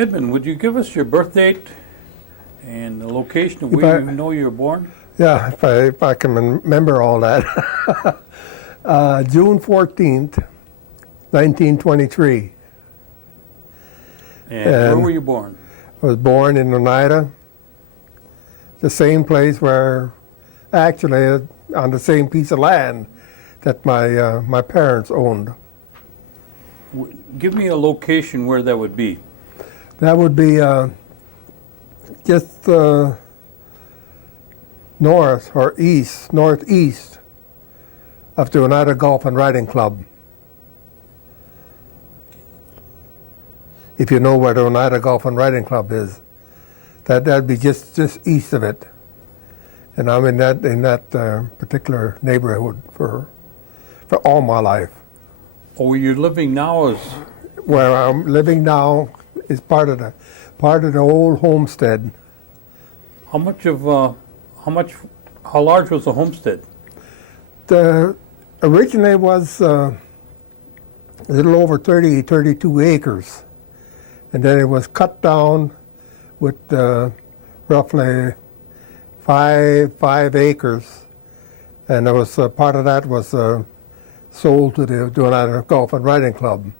Edmund, would you give us your birth date and the location of where you know you were born? Yeah, if I can remember all that. June 14th, 1923. And where were you born? I was born in Oneida, the same place where, actually, on the same piece of land that my parents owned. Give me a location where that would be. That would be just north or east, northeast of the Oneida Golf and Riding Club. If you know where the Oneida Golf and Riding Club is, that'd be just east of it. And I'm in that particular neighborhood for all my life. Oh, where you're living now is? Where I'm living now is part of the old homestead. How large was the homestead? Originally was a little over 32 acres. And then it was cut down with roughly five acres. And there was part of that was sold to the Oneida Golf and Riding Club.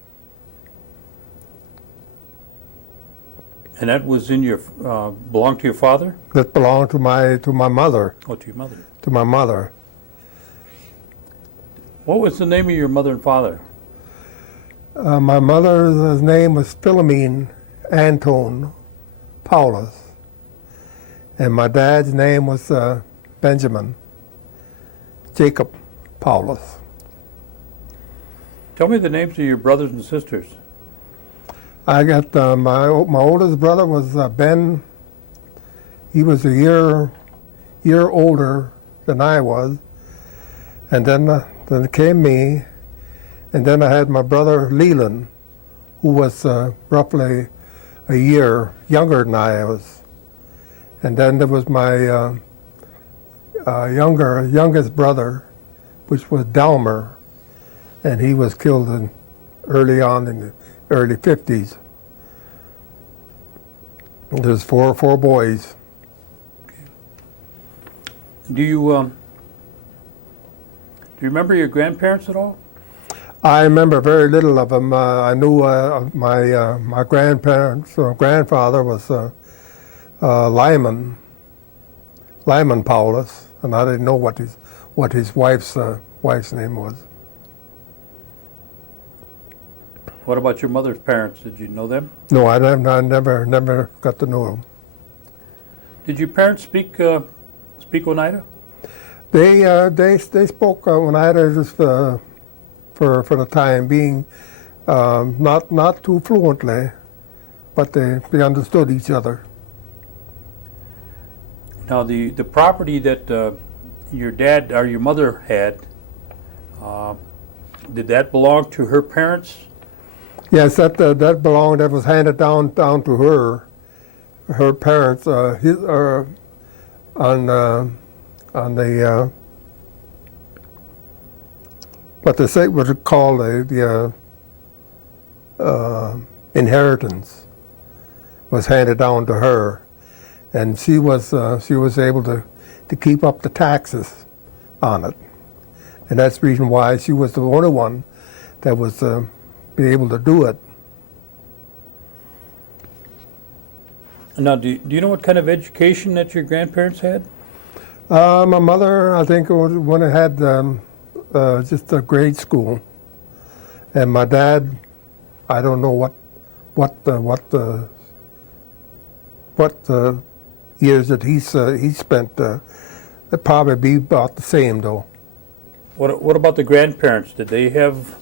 And that was in your belonged to your father? That belonged to my mother. Oh, to your mother. To my mother. What was the name of your mother and father? My mother's name was Philomene Antone Powless, and my dad's name was Benjamin Jacob Powless. Tell me the names of your brothers and sisters. I got my oldest brother was Ben. He was a year older than I was, and then came me, and then I had my brother Leland, who was roughly a year younger than I was, and then there was my youngest brother, which was Delmer, and he was killed early on in the early 50s. There's four boys. Okay. Do you remember your grandparents at all? I remember very little of them. I knew my grandparents or grandfather was Lyman Powless, and I didn't know what his wife's name was. What about your mother's parents? Did you know them? No, I never got to know them. Did your parents speak Oneida? They spoke Oneida just for the time being, not too fluently, but they understood each other. Now the property that your dad or your mother had, did that belong to her parents? Yes, that belonged. That was handed down to her parents. On the what they say was called the inheritance was handed down to her, and she was able to keep up the taxes on it, and that's the reason why she was the only one that was be able to do it. Now, do you know what kind of education that your grandparents had? My mother, I think, when I had just a grade school, and my dad, I don't know what years that he spent. It'd probably be about the same though. What about the grandparents? Did they have?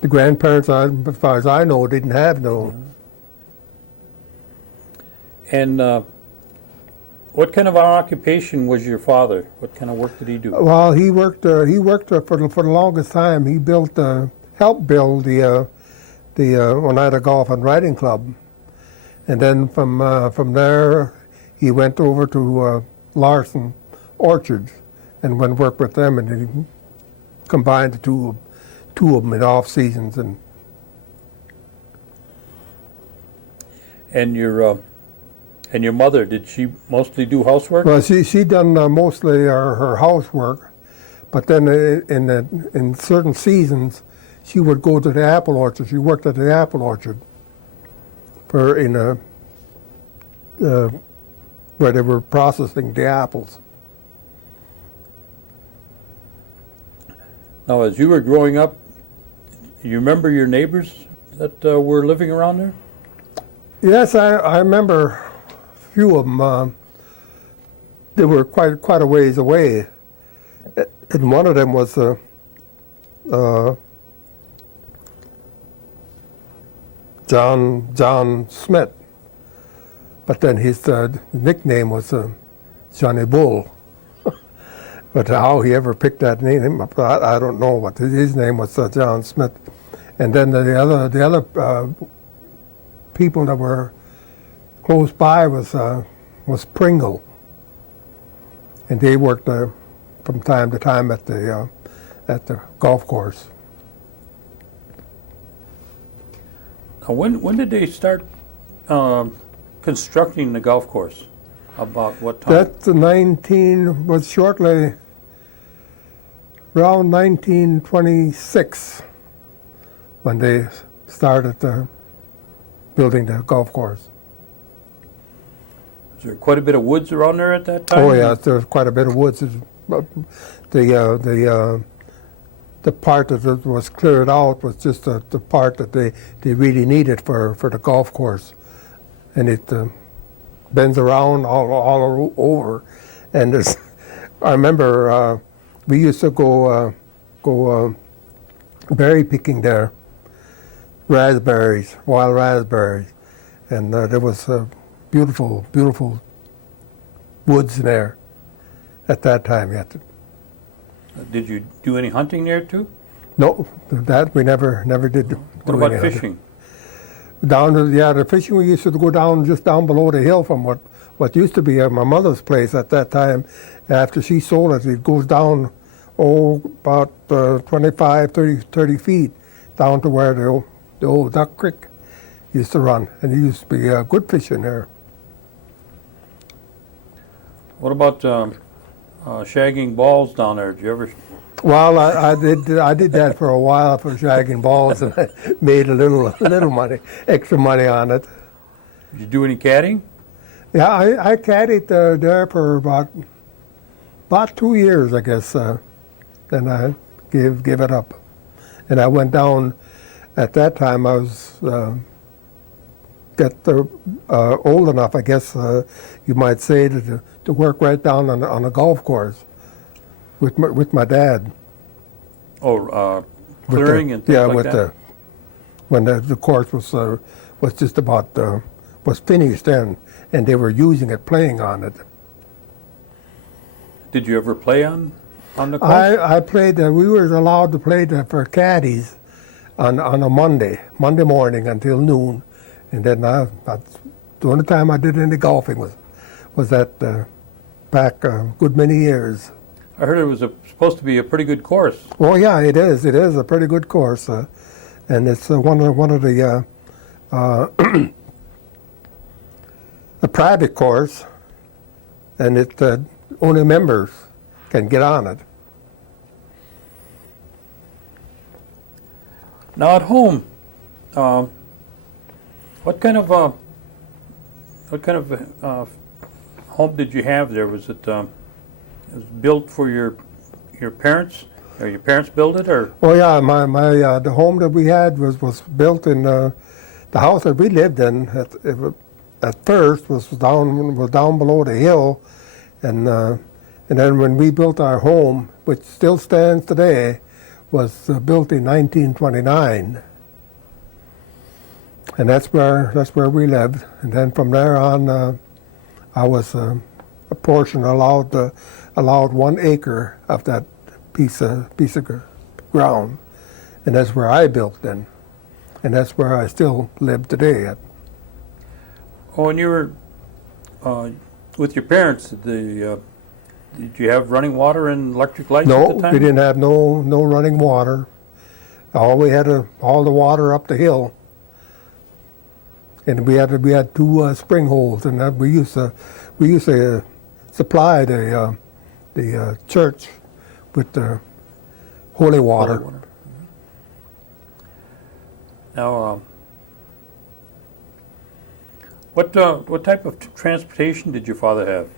The grandparents, as far as I know, didn't have no. And what kind of an occupation was your father? What kind of work did he do? Well, he worked for the longest time. He helped build the Oneida Golf and Riding Club, and then from there he went over to Larson Orchards and went work with them, and he combined the two of them in off seasons. And your mother, did she mostly do housework? Well, she done mostly her housework, but then in certain seasons, she would go to the apple orchard. She worked at the apple orchard where they were processing the apples. Now, as you were growing up, you remember your neighbors that were living around there? Yes, I remember a few of them. They were quite a ways away, and one of them was John Smith, but then his nickname was Johnny Bull. But how he ever picked that name up, I don't know. But his name was John Smith, and then the other people that were close by was Pringle, and they worked from time to time at the golf course. Now, when did they start constructing the golf course? About what time? That was shortly around 1926 when they started building the golf course. Is there quite a bit of woods around there at that time? Oh yeah, there was quite a bit of woods. The part that was cleared out was just the part that they really needed for the golf course, and it bends around all over. And I remember we used to go berry picking there, wild raspberries, and there was beautiful woods there at that time yet. Did you do any hunting there too? No, that we never did. What about fishing? The fishing we used to go just down below the hill from what used to be my mother's place at that time. After she sold it, it goes down about 25, 30 feet down to where the old Duck Creek used to run, and it used to be good fishing there. What about shagging balls down there? Did you ever? Well, I did that for a while for shagging balls, and I made a little money, extra money on it. Did you do any caddying? Yeah, I caddied there for about 2 years, I guess. Then I gave it up, and I went down. At that time, I was old enough, I guess you might say, to work right down on a golf course with my dad. Oh, clearing and things like that? When the course was just about was finished then, and they were using it, playing on it. Did you ever play on the course? I played. We were allowed to play for caddies on a Monday morning until noon, and then the only time I did any golfing was that back a good many years. I heard it was supposed to be a pretty good course. Oh yeah, it is. It is a pretty good course, and it's one of the a private course, and it only members can get on it. Now at home, what kind of home did you have there? Was it was built for your parents? Or your parents built it, or? Oh yeah, my the home that we had was built in the house that we lived in. At first was down below the hill, and then when we built our home, which still stands today, was built in 1929, and that's where we lived. And then from there on, I was a portion allowed 1 acre of that piece of ground, and that's where I built then, and that's where I still live today at. Oh, and you were with your parents. Did you have running water and electric lights at the time? No, we didn't have no running water. We had all the water up the hill, and we had two spring holes, and that we used to supply the church with the holy water. Holy water. Now, what type of transportation did your father have?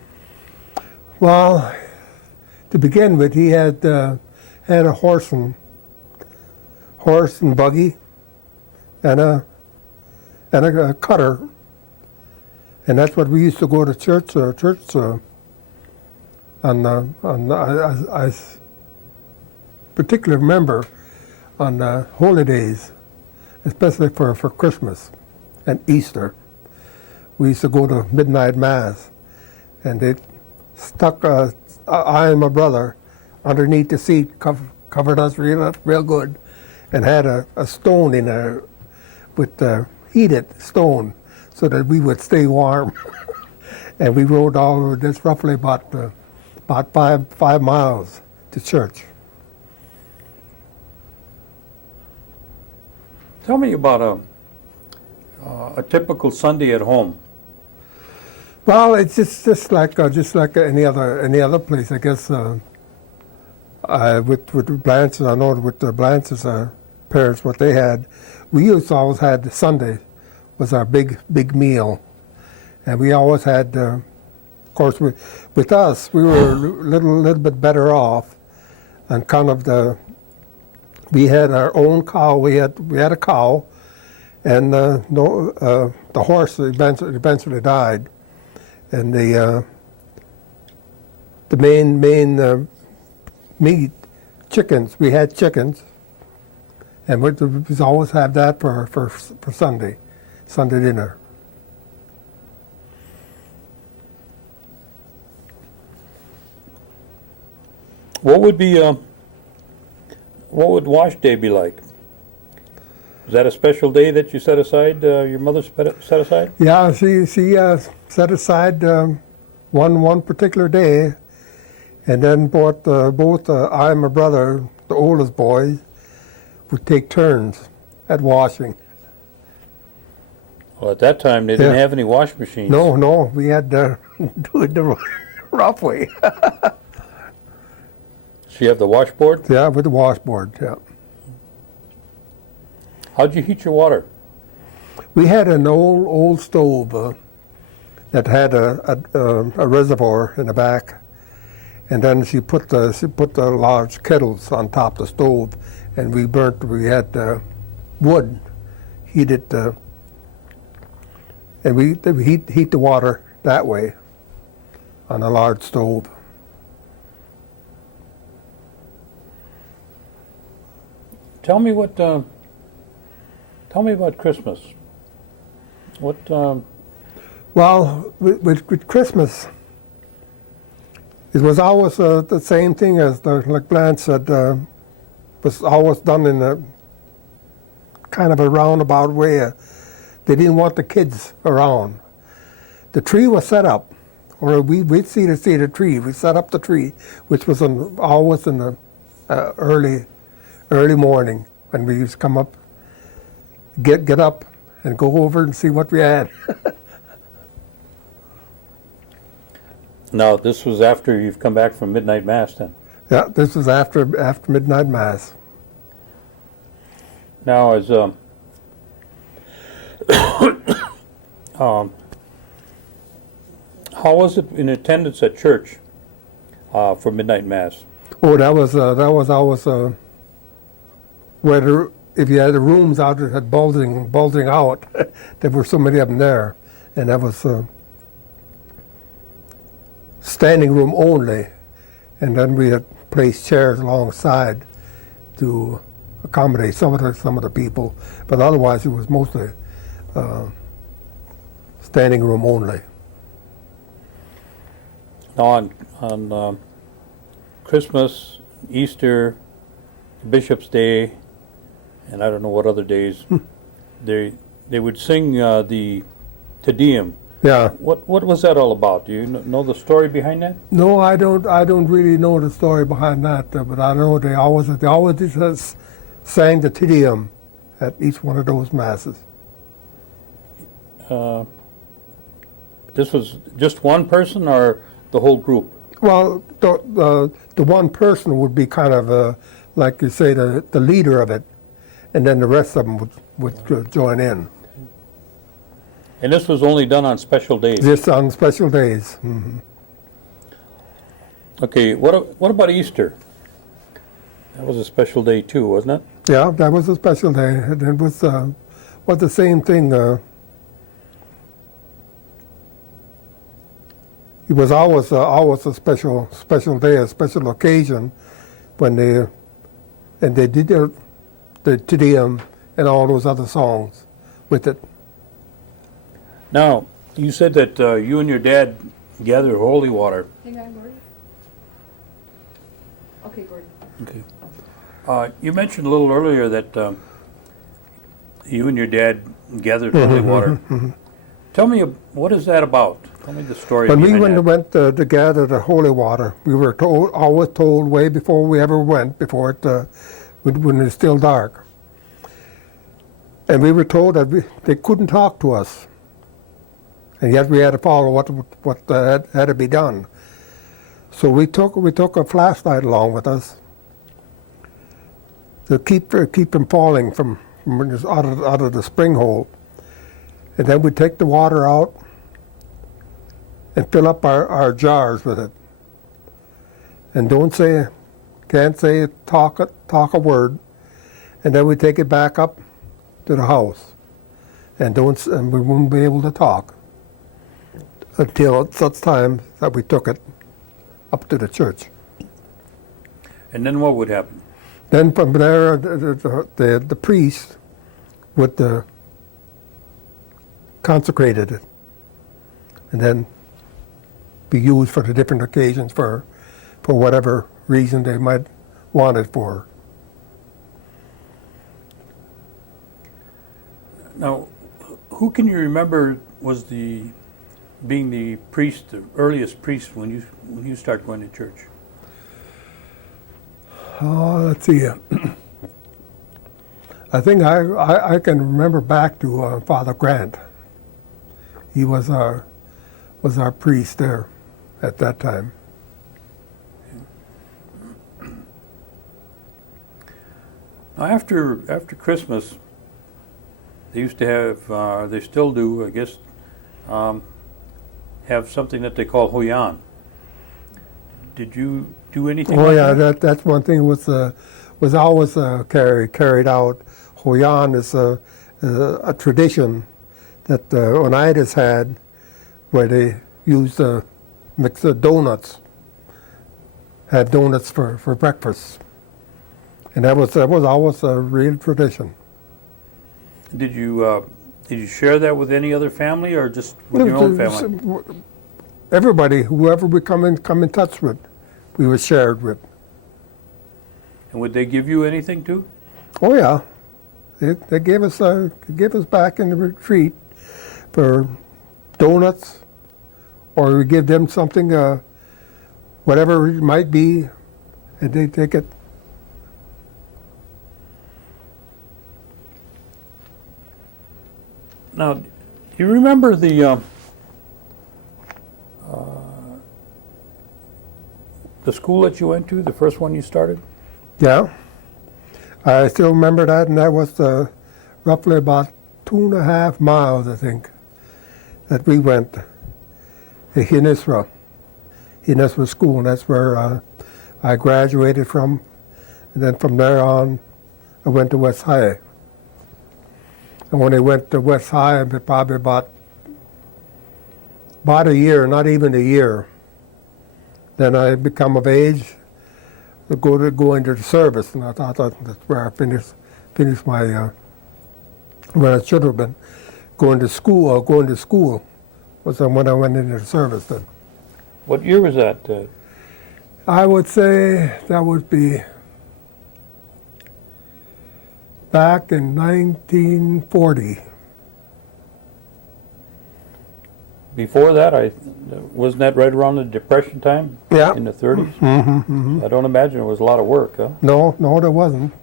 Well, to begin with, he had a horse and buggy, and a cutter, and that's what we used to go to church. I particularly remember on holy days, especially for Christmas and Easter, we used to go to midnight mass, and they stuck I and my brother underneath the seat, covered us real good, and had a stone in there with heated stone so that we would stay warm. And we rode all over this roughly about 5 miles to church. Tell me about a typical Sunday at home. Well, it's just like any other place, I guess. With Blanche's, I know with the Blanche's parents, what they had, we used to always had Sunday was our big meal, and we always had. Of course, with us, we were a little bit better off, and kind of we had our own cow. We had a cow, and the horse eventually died. And the main meat, chickens. We had chickens, and we always have that for Sunday dinner. What would wash day be like? Is that a special day that you set aside? Your mother set aside? Yeah, she set aside one particular day, and then both I and my brother, the oldest boys, would take turns at washing. Well, at that time they didn't have any wash machines. No, we had to do it the rough way. So you have the washboard? Yeah, with the washboard. Yeah. How'd you heat your water? We had an old stove that had a reservoir in the back, and then she put the large kettles on top of the stove, and we had wood heated, and we heat the water that way on a large stove. Tell me about Christmas. Well, with Christmas, it was always the same thing as like Blanche said, was always done in a kind of a roundabout way. They didn't want the kids around. The tree was set up, or we'd see the tree. We set up the tree, which was always in the early morning when we used to come up, get up, and go over and see what we had. Now, this was after you've come back from midnight mass, then? Yeah, this was after midnight mass. Now, as how was it in attendance at church for midnight mass? Oh, that was always where if you had the rooms out that had bulging out, there were so many of them there, and that was standing room only, and then we had placed chairs alongside to accommodate some of the people, but otherwise it was mostly standing room only. Now, on Christmas, Easter, Bishop's Day, and I don't know what other days, they would sing the Te Deum. Yeah. What was that all about? Do you know the story behind that? No, I don't really know the story behind that, but I know they always sang the Te Deum at each one of those masses. this was just one person or the whole group? Well, the one person would be kind of, like you say, the leader of it, and then the rest of them would join in. And this was only done on special days? Just on special days. Mm-hmm. Okay, what about Easter? That was a special day too, wasn't it? Yeah, that was a special day. And it was the same thing. It was always a special day, a special occasion when they did the Te Deum and all those other songs with it. Now, you said that you and your dad gathered holy water. Hang on, Gordon. Okay, Gordon. Okay. You mentioned a little earlier that you and your dad gathered holy water. Tell me, what is that about? Tell me the story. When we behind that. went to gather the holy water, we were always told way before we ever went, when it was still dark. And we were told that they couldn't talk to us. And yet we had to follow what had to be done. So we took a flashlight along with us to keep them falling from out of the spring hole. And then we'd take the water out and fill up our jars with it. And can't say talk a word. And then we'd take it back up to the house. And we wouldn't be able to talk until such time that we took it up to the church. And then what would happen? Then from there, the priest would consecrated it, and then be used for the different occasions for whatever reason they might want it for. Now, who can you remember was being the priest, the earliest priest when you start going to church? Oh, let's see. I think I can remember back to Father Grant. He was our priest there at that time. Now, after Christmas, they used to have, they still do, I guess, have something that they call Hoyan. Did you do anything? Oh like yeah, that? that's one thing was always carried out. Hoyan is a tradition that Oneidas had, where they used to mix the donuts, had donuts for breakfast, and that was always a real tradition. Did you share that with any other family or just with your own family? Everybody, whoever we come in touch with, we were shared with. And would they give you anything too? Oh yeah, they gave us back in the retreat for donuts, or we give them something, whatever it might be, and they take it. Now, do you remember the school that you went to, the first one you started? Yeah, I still remember that, and that was roughly about 2.5 miles, I think, that we went to Hinisra School, and that's where I graduated from, and then from there on, I went to West High. And when I went to West High, probably about a year, not even a year, then I become of age to go into the service, and I thought that's where I finished my when I should have been going to school was when I went into the service then. What year was that? I would say that would be back in 1940. Before that, wasn't that right around the Depression time? Yeah. In the 30s? I don't imagine it was a lot of work, huh? No, there wasn't.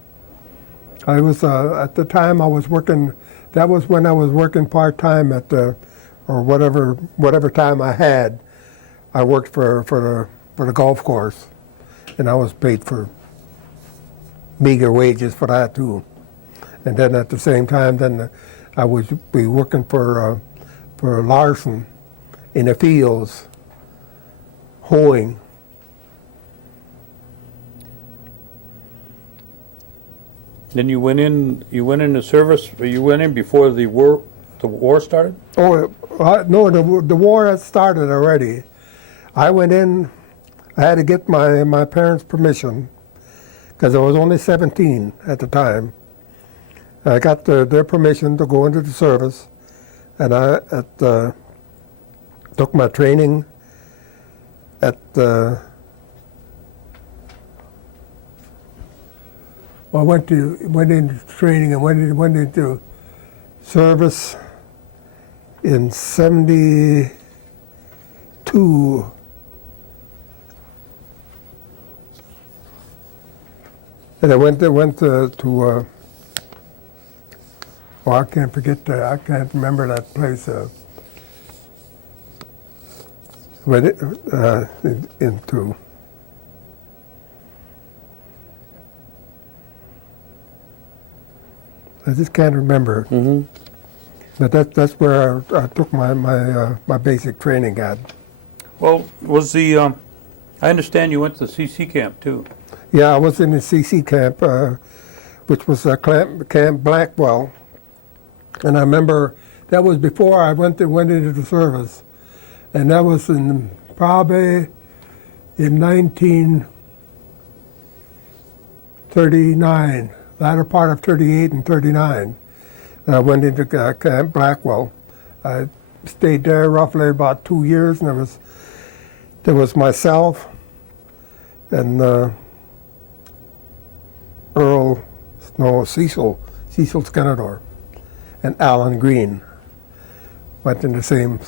I was at the time I was working That was when I was working part-time at the, or whatever time I had. I worked for the golf course, and I was paid for meager wages for that too. And then at the same time, then I would be working for Larson in the fields, hoeing. Then you went into service, you went in before the war started? Oh, no, the war had started already. I went in, I had to get my parents' permission, because I was only 17 at the time. I got their permission to go into the service, and I took my training at I went into training and went into service in '72. And I went to I can't forget that. I can't remember that place. Into. I just can't remember. Mm-hmm. But that's where I took my basic training at. Well, was the I understand you went to the CC camp too. Yeah, I was in the CC camp, which was Camp Blackwell, and I remember that was before I went into the service, and that was probably in 1939, latter part of 38 and 39. And I went into Camp Blackwell. I stayed there roughly about 2 years, and there was myself and Cecil Skenador, and Alan Green went in the same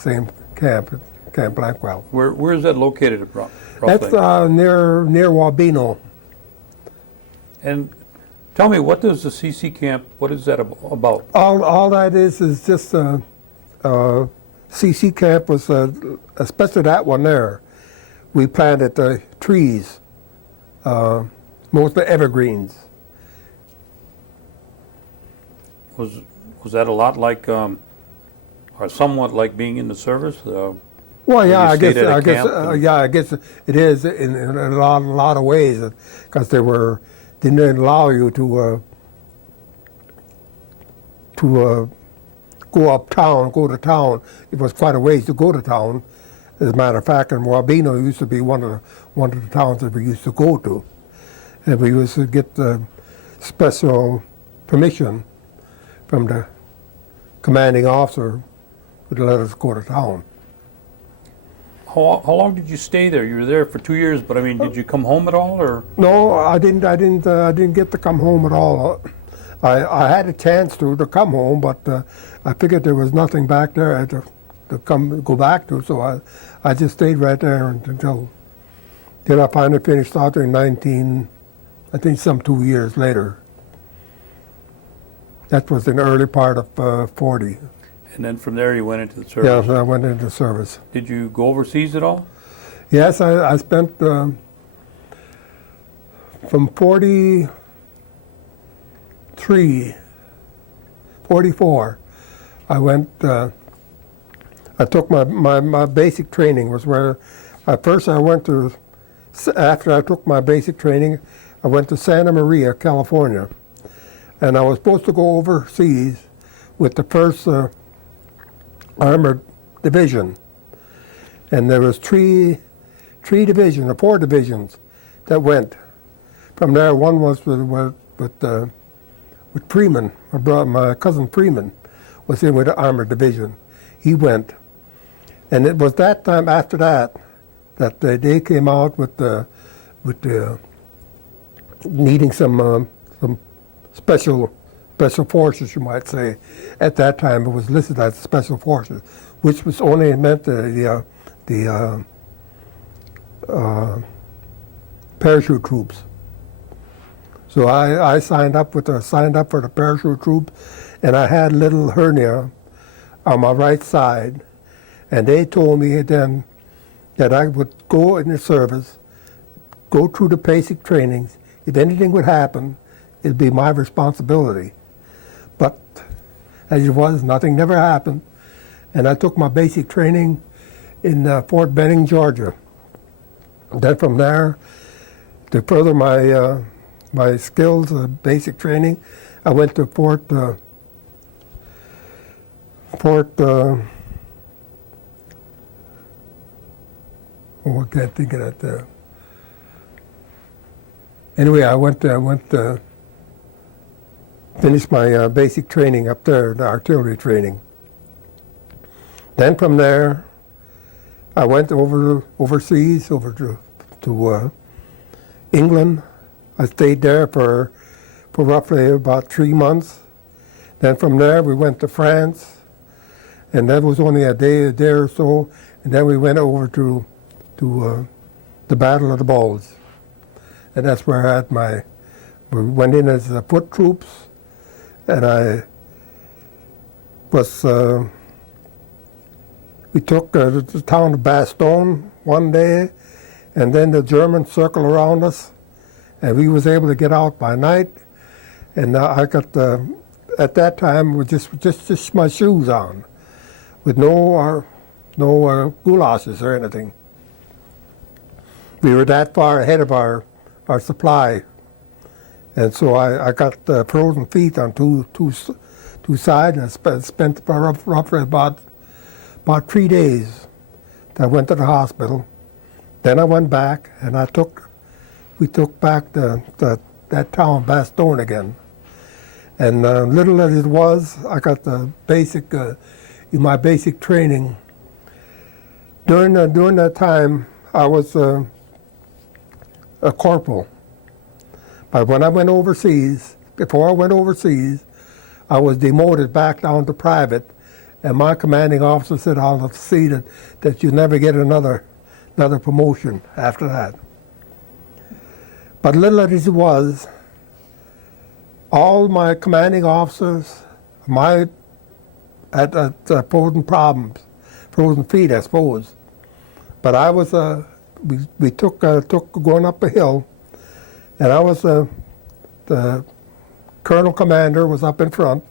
camp, Camp Blackwell. Where is that located, roughly? That's near Wabeno. And tell me, what does the CC camp? What is that about? All that is just CC camp was especially that one there. We planted trees, mostly evergreens. Was that a lot like, or somewhat like being in the service? Well, yeah, I guess it is in a lot of ways, because they didn't allow you to go uptown, go to town. It was quite a ways to go to town. As a matter of fact, and Wabeno used to be one of the towns that we used to go to, and we used to get special permission from the commanding officer to let us go to town. How long did you stay there? You were there for 2 years, but I mean, did you come home at all, or? No, I didn't get to come home at all. I had a chance to come home, but I figured there was nothing back there to go back to, so I just stayed right there until I finally finished out in I think some 2 years later. That was in the early part of 40. And then from there you went into the service? Yeah, I went into service. Did you go overseas at all? Yes, I spent from 44, I went, I took my basic training was where, after I took my basic training, I went to Santa Maria, California. And I was supposed to go overseas with the 1st Armored Division. And there was three divisions, or 4 divisions that went. From there, one was with Freeman, my cousin Freeman was in with the Armored Division. He went. And it was that time after that they came out with the needing some special forces, you might say. At that time, it was listed as special forces, which was only meant the parachute troops. So I signed up for the parachute troop, and I had a little hernia on my right side, and they told me then that I would go in the service, go through the basic trainings. If anything would happen, it'd be my responsibility. But as it was, nothing never happened, and I took my basic training in Fort Benning, Georgia. Then from there, to further my skills, basic training, I went to I can't think of that. Anyway, I went to finish my basic training up there, the artillery training. Then from there, I went overseas, over to England. I stayed there for roughly about 3 months. Then from there, we went to France, and that was only a day or so. And then we went over to the Battle of the Bulge, and that's where I had we went in as the foot troops, and I was. We took the town of Bastogne one day, and then the Germans circled around us, and we was able to get out by night. And I got at that time with just my shoes on, with no goulashes or anything. We were that far ahead of our supply, and so I got frozen feet on two sides, and I spent roughly about 3 days. I went to the hospital. Then I went back, and we took back that town, Bastogne, again. And little as it was, I got the basic, in my basic training. During that time, I was a corporal. But when I went overseas, before I went overseas, I was demoted back down to private. And my commanding officer said, I'll see that you never get another promotion after that. But little as it was, all my commanding officers, had frozen problems, frozen feet, I suppose. But I was, we took going up a hill, and I was the colonel commander was up in front,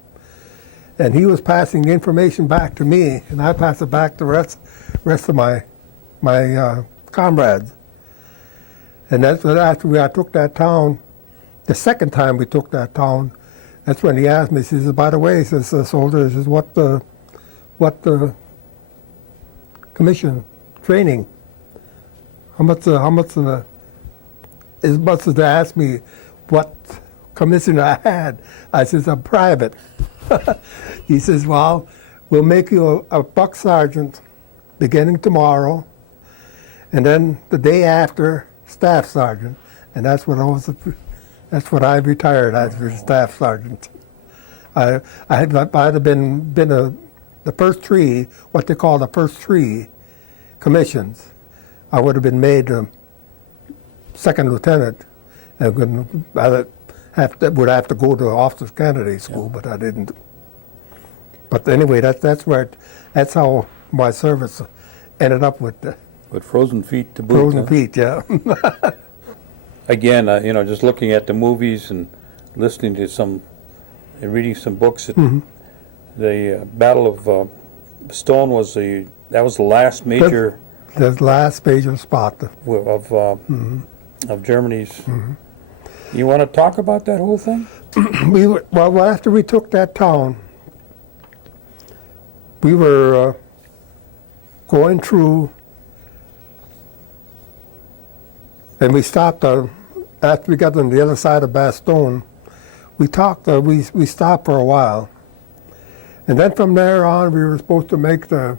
and he was passing the information back to me, and I passed it back to the rest of my comrades. And that's when after I took that town, the second time we took that town, that's when he asked me, he says, by the way, he says, soldier, he says, what the commission training, how much as much as they asked me what commission I had, I says, I'm private. He says, well, we'll make you a buck sergeant beginning tomorrow, and then the day after, staff sergeant. And that's what that's what I retired as, a staff sergeant. I'd have been the first three, what they call the first three commissions. I would have been made a second lieutenant, and would have to go to officers candidate school, but I didn't. But anyway, that's how my service ended up with frozen feet to boot. Frozen feet, yeah. Again, just looking at the movies and listening to some and reading some books. The Battle of Stone was the last major. The last major spot of Germany's. You want to talk about that whole thing? Well, after we took that town, we were going through, and we stopped after we got on the other side of Bastogne. We stopped for a while, and then from there on, we were supposed to make the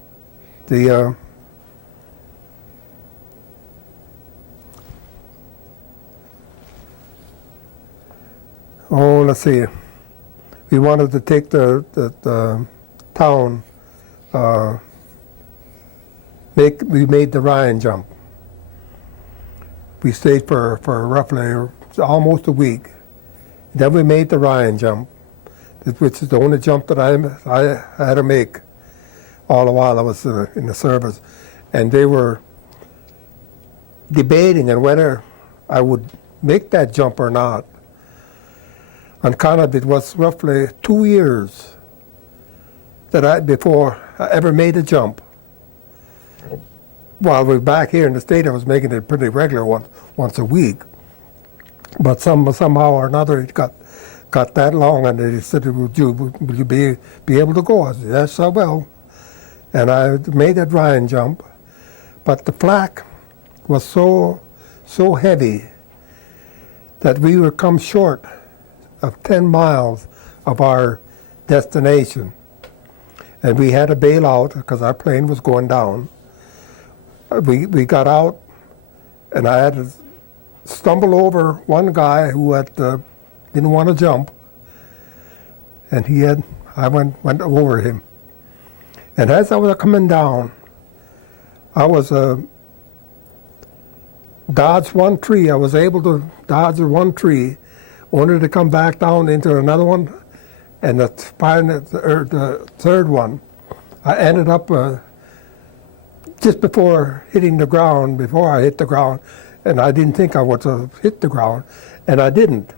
let's see. We wanted to take the town. We made the Rhine jump. We stayed for roughly almost a week, Then we made the Ryan jump, which is the only jump that I had to make all the while I was in the service. And they were debating on whether I would make that jump or not. On kind of, it was roughly 2 years before I ever made a jump. While we were back here in the States, I was making it pretty regular once a week. But somehow or another, it got that long, and they said, will you be able to go? I said, yes, I will. And I made that Ryan jump, but the flak was so heavy that we would come short of 10 miles of our destination. And we had to bail out because our plane was going down. We got out, and I had to stumble over one guy who didn't want to jump, and I went over him. And as I was coming down, I was dodged one tree. I was able to dodge one tree, only to come back down into another one, and the third one, I ended up just before hitting the ground, before I hit the ground, and I didn't think I would hit the ground, and I didn't.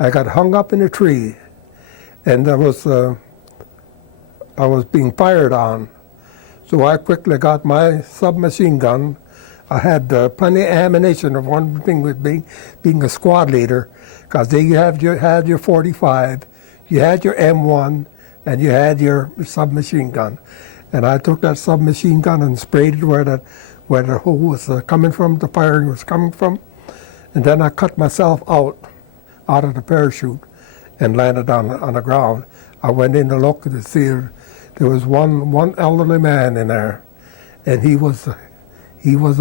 I got hung up in a tree, and I was being fired on. So I quickly got my submachine gun. I had plenty of ammunition. Of one thing with being a squad leader, because you had your 45, you had your M1, and you had your submachine gun. And I took that submachine gun and sprayed it where the hole was coming from, the firing was coming from. And then I cut myself out of the parachute and landed on the ground. I went in to look to see there was one elderly man in there, and he was the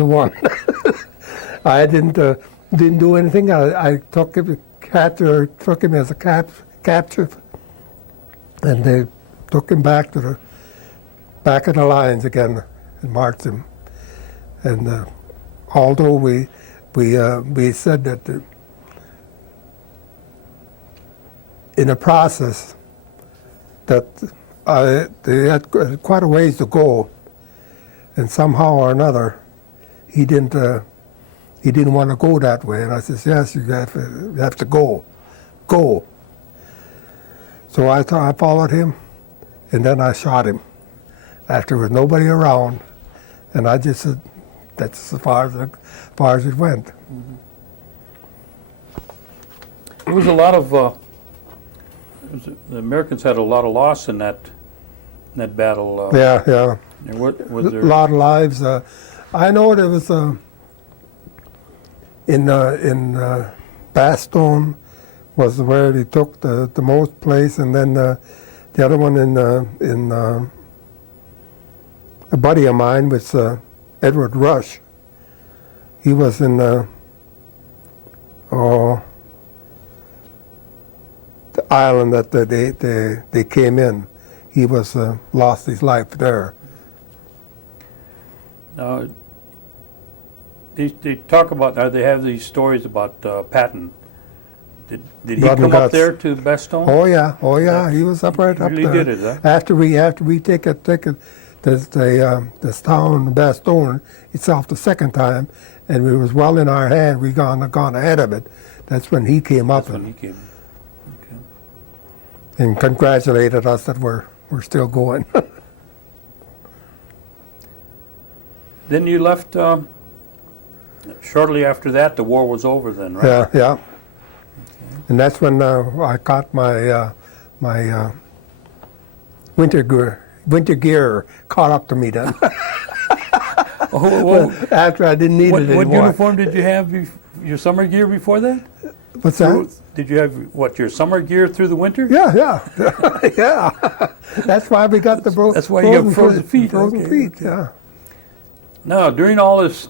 one. I didn't do anything. I took him as a capture, and they took him back to the back of the lines again and marched him. And although we said that in the process that they had quite a ways to go, and somehow or another he didn't want to go that way. And I said, yes, you have to go. So I followed him, and then I shot him after there was nobody around, and I just said, that's as far as it went. Mm-hmm. There was a lot of the Americans had a lot of loss in that battle. Yeah. And what was there? A lot of lives. I know there was in Bastogne was where they took the most place, and then the other one in a buddy of mine was Edward Rush. He was in the island that they came in. He was lost his life there. They talk about, they have these stories about Patton. Did he Blood and come up guts. there to Bastogne? Oh yeah. He was up right up really there. did it, huh? After we take the town Bastogne itself the second time, and we was well in our hand. We gone ahead of it. That's when he came up. That's when he came. Okay. And congratulated us that we're still going. Then you left shortly after that. The war was over then, right? Yeah. Okay. And that's when I caught my winter gear caught up to me then. After I didn't need it anymore. What uniform did you have? Your summer gear before that? What's that? Did you have your summer gear through the winter? Yeah. Yeah. That's why we got the That's why you got frozen feet. Frozen feet, yeah. Now, during all this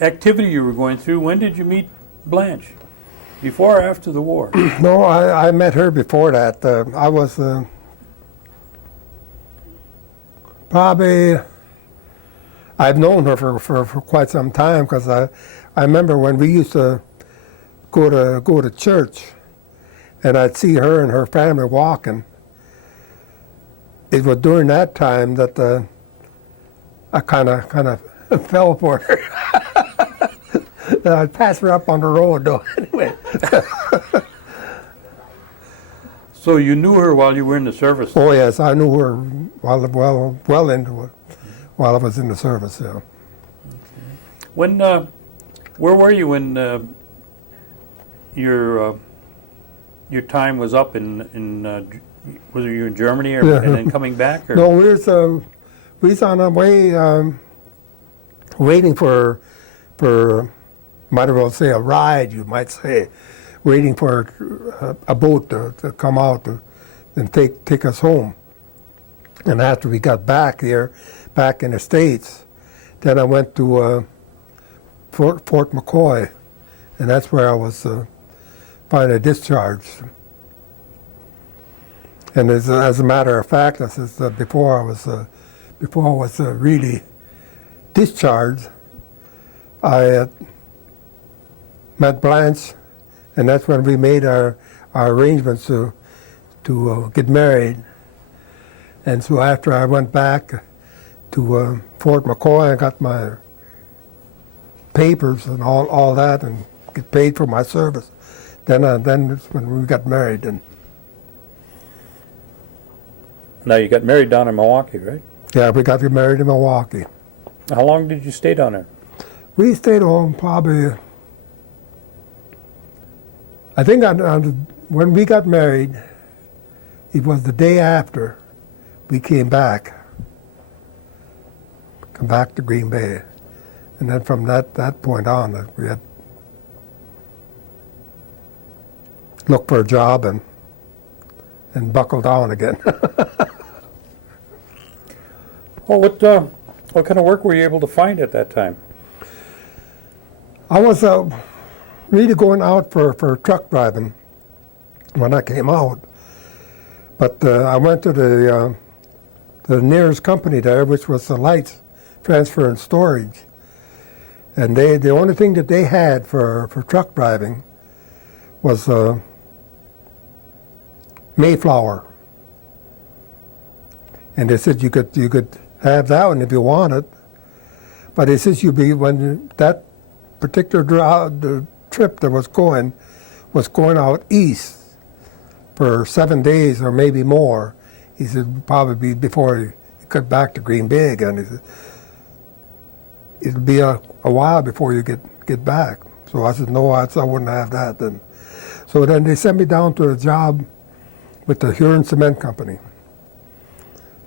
activity you were going through, when did you meet Blanche? Before or after the war? No, I met her before that. I was probably, I've known her for quite some time, because I remember when we used to go to church, and I'd see her and her family walking. It was during that time that I kind of fell for her. I'd pass her up on the road, though. Anyway. So you knew her while you were in the service? Oh yes, I knew her well into it while I was in the service. Yeah. When, where were you when your time was up in was you in Germany or, Yeah. and then coming back? Or? No, we was on our way, waiting for, might as well say a ride, you might say, waiting for a boat to come out and take us home. And after we got back here, back in the States, then I went to Fort McCoy, and that's where I was finally discharged. And as a matter of fact, this is before I was really discharged, I met Blanche, and that's when we made our arrangements to get married. And so after I went back to Fort McCoy, I got my papers and all that, and get paid for my service. Then it's when we got married. And Now you got married down in Milwaukee, right? yeah, we got married in Milwaukee. How long did you stay down there? We stayed home probably, I think when we got married, it was the day after we come back to Green Bay. And then from that point on, we had looked for a job and buckled down again. Well, what kind of work were you able to find at that time? I was really going out for truck driving when I came out. But I went to the nearest company there, which was the Lights Transfer and Storage. And the only thing that they had for truck driving was Mayflower. And they said you could have that one if you wanted. But they said when that particular the trip that was going out east for 7 days or maybe more. He said probably before he got back to Green Bay again. He said it'll be a while before you get back. So I said no, I wouldn't have that then. So then they sent me down to a job with the Huron Cement Company.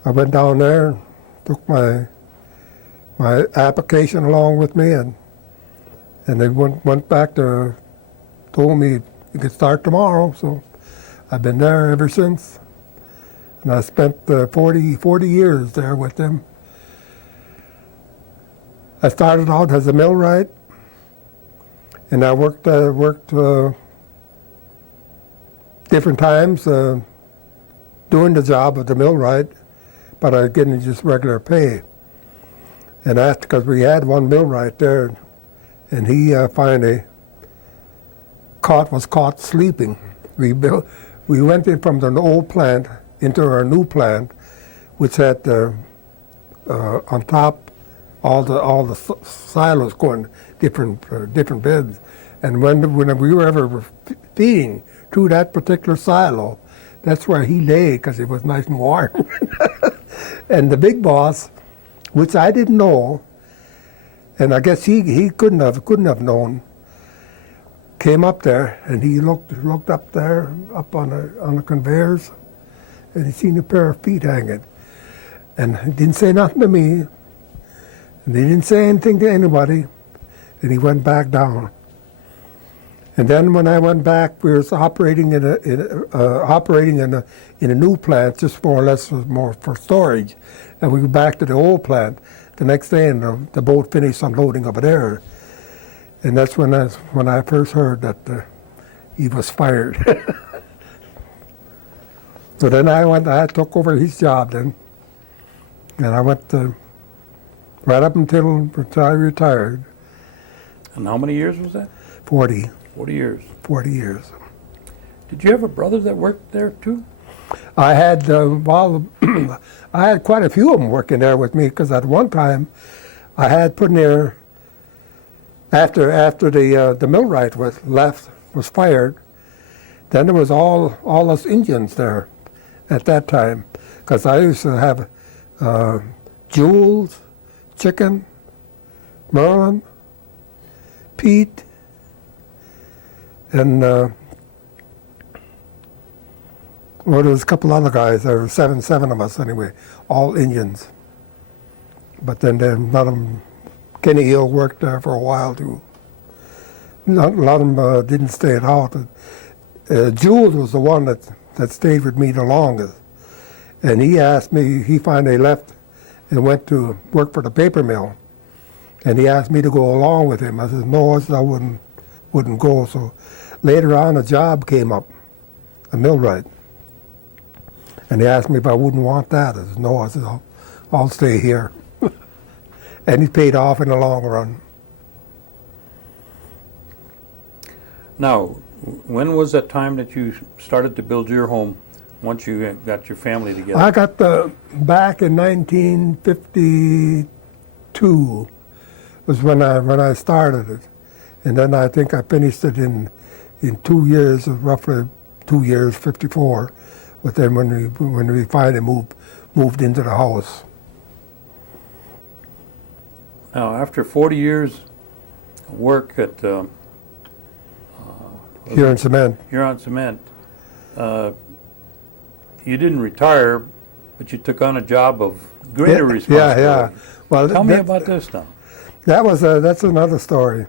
I went down there, took my application along with me, and they went back to, told me you could start tomorrow. So I've been there ever since. And I spent 40 years there with them. I started out as a millwright, and I worked different times doing the job of the millwright, but I was getting just regular pay. And that's because we had one millwright there, and he finally was caught sleeping. We went in from the old plant into our new plant, which had on top all the silos going different beds. And when we were ever feeding through that particular silo, that's where he lay because it was nice and warm. And the big boss, which I didn't know, and I guess he couldn't have known, came up there and he looked up there, up on the conveyors, and he seen a pair of feet hanging. And he didn't say nothing to me, and he didn't say anything to anybody, and he went back down. And then when I went back, we was operating in a new plant, just more or less more for storage. And we went back to the old plant the next day, and the boat finished unloading over there. And that's when I first heard that he was fired. So then I took over his job then, and I went right up until I retired. And how many years was that? 40. 40 years. 40 years. Did you have a brother that worked there too? I had, I had quite a few of them working there with me, because at one time I had put in there, after the millwright was fired, then there was all us Indians there at that time, because I used to have Jules, Chicken, Merlin, Pete, and well, there was a couple other guys. There were seven of us anyway, all Indians. But then none of them. Kenny Hill worked there for a while too. A lot of them didn't stay at out. Jules was the one that stayed with me the longest, and he asked me. He finally left and went to work for the paper mill, and he asked me to go along with him. I said no, I wouldn't go. So later on, a job came up, a millwright. And he asked me if I wouldn't want that. I said, no. I said, I'll stay here. And he paid off in the long run. Now, when was that time that you started to build your home, once you got your family together? I got back in 1952 was when I started it. And then I think I finished it in 2 years, roughly 2 years, 54. But then when we finally moved into the house. Now, after 40 years of work at Huron Cement. Huron Cement, you didn't retire, but you took on a job of greater responsibility. Yeah. Well, tell me about this now. That's another story.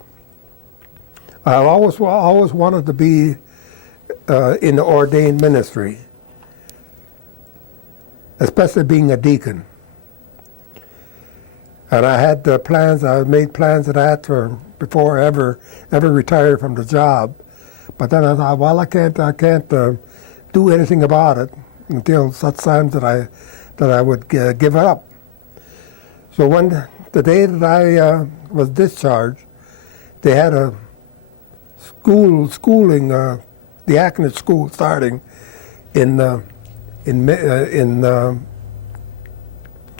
I've always wanted to be in the ordained ministry, especially being a deacon. And I had plans. I made plans of that before I ever retired from the job. But then I thought, well, I can't do anything about it until such time that I would give it up. So when the day that I was discharged, they had a schooling, diaconate school starting in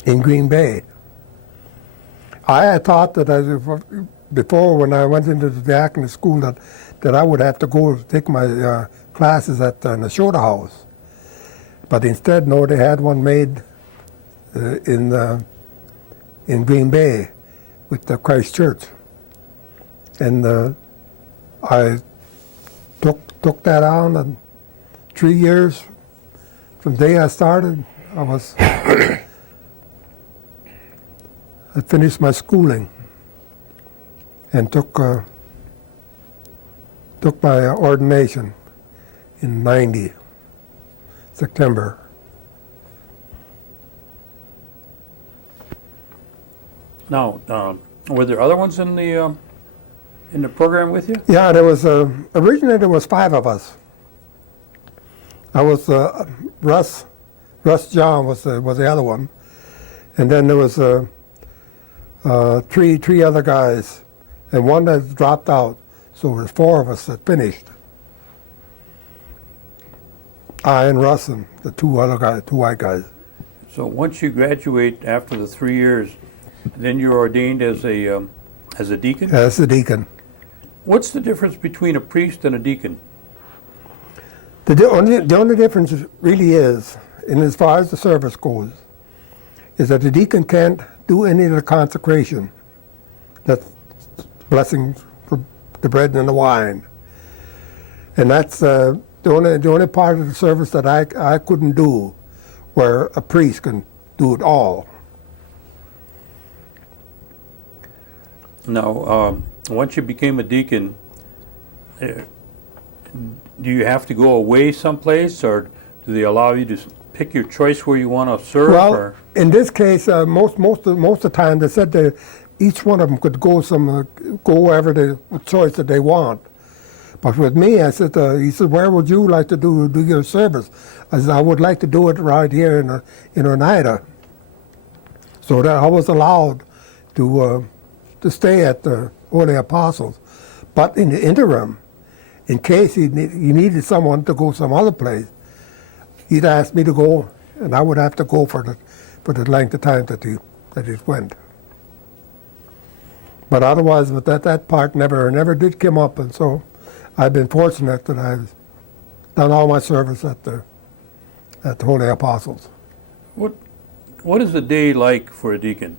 Green Bay. I had thought that before, when I went into the diaconate school, that I would have to go take my classes at the Nashotah House. But instead, no, they had one made in Green Bay with the Christ Church. And I took that on, and 3 years from the day I started, I finished my schooling and took my ordination in '90, September. Now, were there other ones in the program with you? Yeah, there was originally there was 5 of us. I was Russ John was the other one, and then there was three other guys, and one that dropped out. So there was 4 of us that finished. I and Russ and the 2 other guys, 2 white guys. So once you graduate after the 3 years, then you're ordained as a deacon? As a deacon. What's the difference between a priest and a deacon? The only difference really is, and as far as the service goes, is that the deacon can't do any of the consecration. That's blessing for the bread and the wine. And that's the only part of the service that I couldn't do, where a priest can do it all. Now, once you became a deacon, do you have to go away someplace, or do they allow you to pick your choice where you want to serve? Well, or? In this case, most of the time they said that each one of them could go wherever the choice that they want. But with me, I said, he said, where would you like to do your service? I said, I would like to do it right here in Oneida. So that I was allowed to stay at the Holy Apostles. But in the interim, in case he needed someone to go some other place, he'd ask me to go, and I would have to go for the length of time that he went. But otherwise, but that part never did come up, and so I've been fortunate that I've done all my service at the Holy Apostles. What is a day like for a deacon?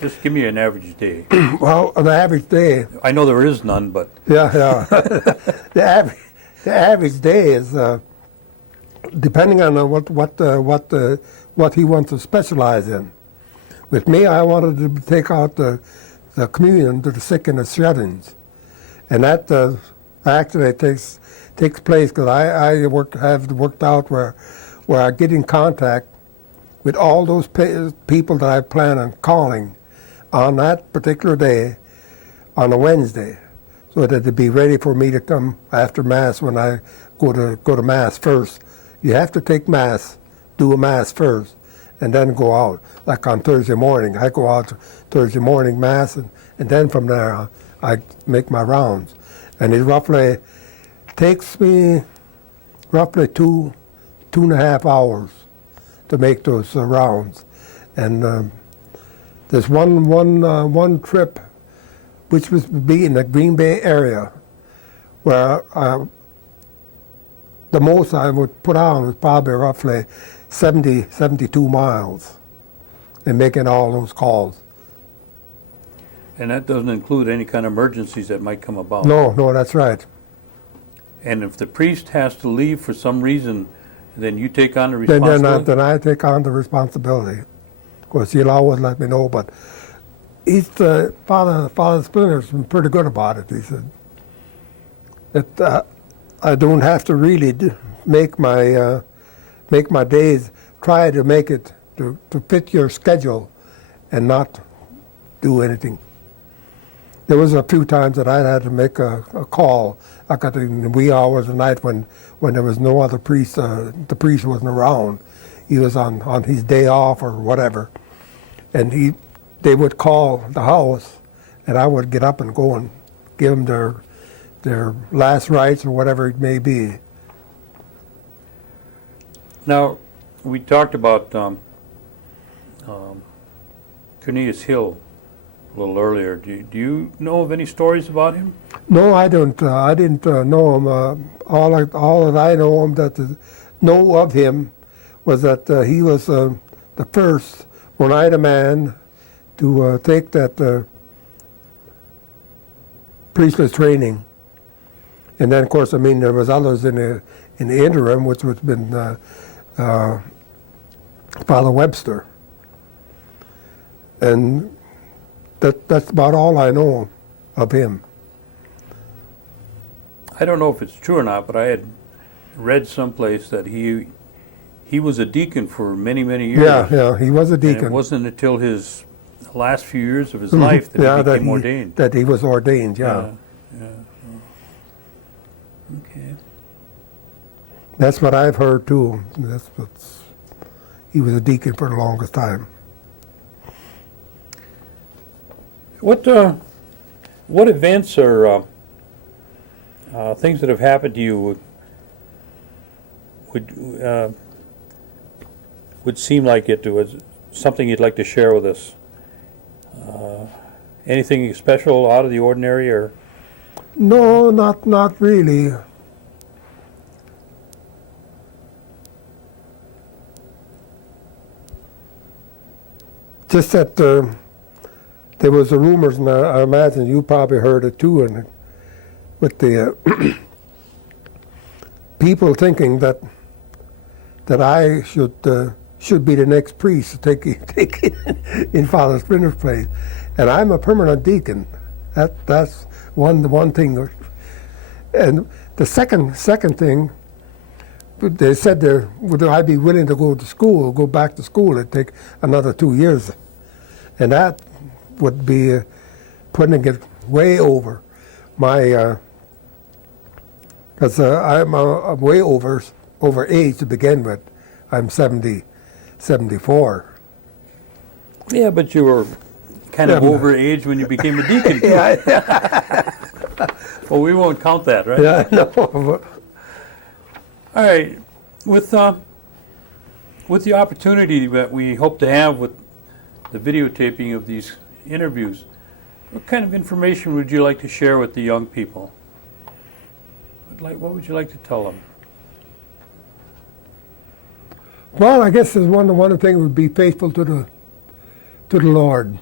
Just give me an average day. Well, an average day. I know there is none, but Yeah. the average day is depending on what he wants to specialize in. With me, I wanted to take out the communion to the sick and the shut-ins, and that actually takes place because I have worked out where I get in contact with all those people that I plan on calling on that particular day on a Wednesday, so that they'd be ready for me to come after Mass when I go to Mass first. You have to take Mass, do a Mass first, and then go out. Like on Thursday morning, I go out Thursday morning Mass, and then from there I make my rounds. And it roughly takes me roughly 2.5 hours to make those rounds. And there's one trip, which was be in the Green Bay area, where the most I would put on was probably roughly 72 miles in making all those calls. and that doesn't include any kind of emergencies that might come about. No, that's right. And if the priest has to leave for some reason, then you take on the responsibility? Then I take on the responsibility. Of course, he'll always let me know, but he's Father Splinter's been pretty good about it. He said that I don't have to really make my days, try to make it to fit your schedule and not do anything. There was a few times that I had to make a call. I got in the wee hours of the night when there was no other priest. The priest wasn't around. He was on his day off or whatever, and they would call the house, and I would get up and go and give them their last rites or whatever it may be. Now, we talked about Cornelius Hill a little earlier. Do you know of any stories about him? No, I don't. I didn't know him. All that I know of him was that he was the first Oneida man to take that priestly training, and then of course there was others in the interim, which was been Father Webster, and that's about all I know of him. I don't know if it's true or not, but I had read someplace that he was a deacon for many, many years. Yeah, he was a deacon. And it wasn't until his last few years of his life that he became ordained. That he was ordained, Yeah. Okay. That's what I've heard too. He was a deacon for the longest time. What events or things that have happened to you would seem like it was something you'd like to share with us? Anything special, out of the ordinary, or? No, not really. Just that there was the rumors, and I imagine you probably heard it too, and with the people thinking that I should be the next priest to take in Father Sprinter's place, and I'm a permanent deacon. That's one thing, and the second thing, they said would I be willing to go back to school? It'd take another 2 years, and that would be putting it way over my, because I'm way over age to begin with. I'm 74. Yeah, but you were kind of over age when you became a deacon. Yeah. Well, we won't count that, right? Yeah, I know. All right. With the opportunity that we hope to have with the videotaping of these interviews, what kind of information would you like to share with the young people? What would you like to tell them? Well, I guess one of the things would be faithful to the Lord.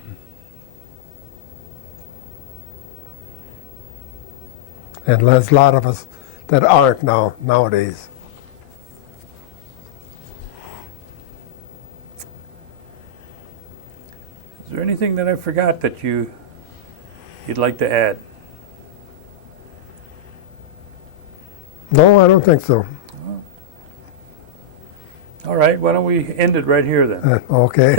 And there's a lot of us that aren't nowadays. Is there anything that I forgot that you'd like to add? No, I don't think so. All right, why don't we end it right here then? Okay.